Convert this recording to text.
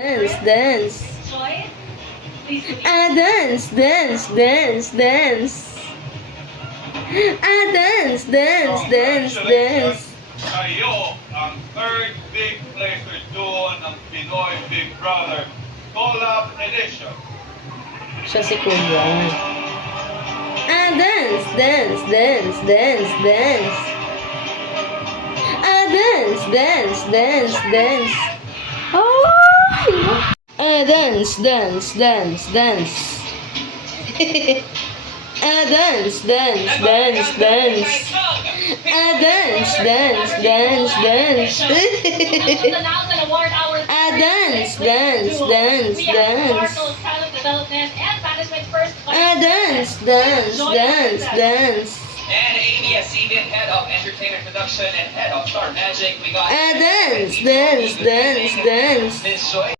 Dance, dance. Dance, dance, dance, dance. Dance, dance, dance, dance. Kayo ang third big placer duo ng Pinoy Big Brother Collab Edition. Siya si Kuya. Dance, dance, dance, dance, dance. Dance, dance, dance, dance. Oh! Dance, dance, dance, dance. Dance, dance, dance, dance. Dance, dance, dance, dance. Dance, dance, dance, dance. Dance, dance, dance, dance. And ABS-CBN Head of Entertainment Production and Head of Star Magic, we got Dance, dance, dance, dance. Miss Joy.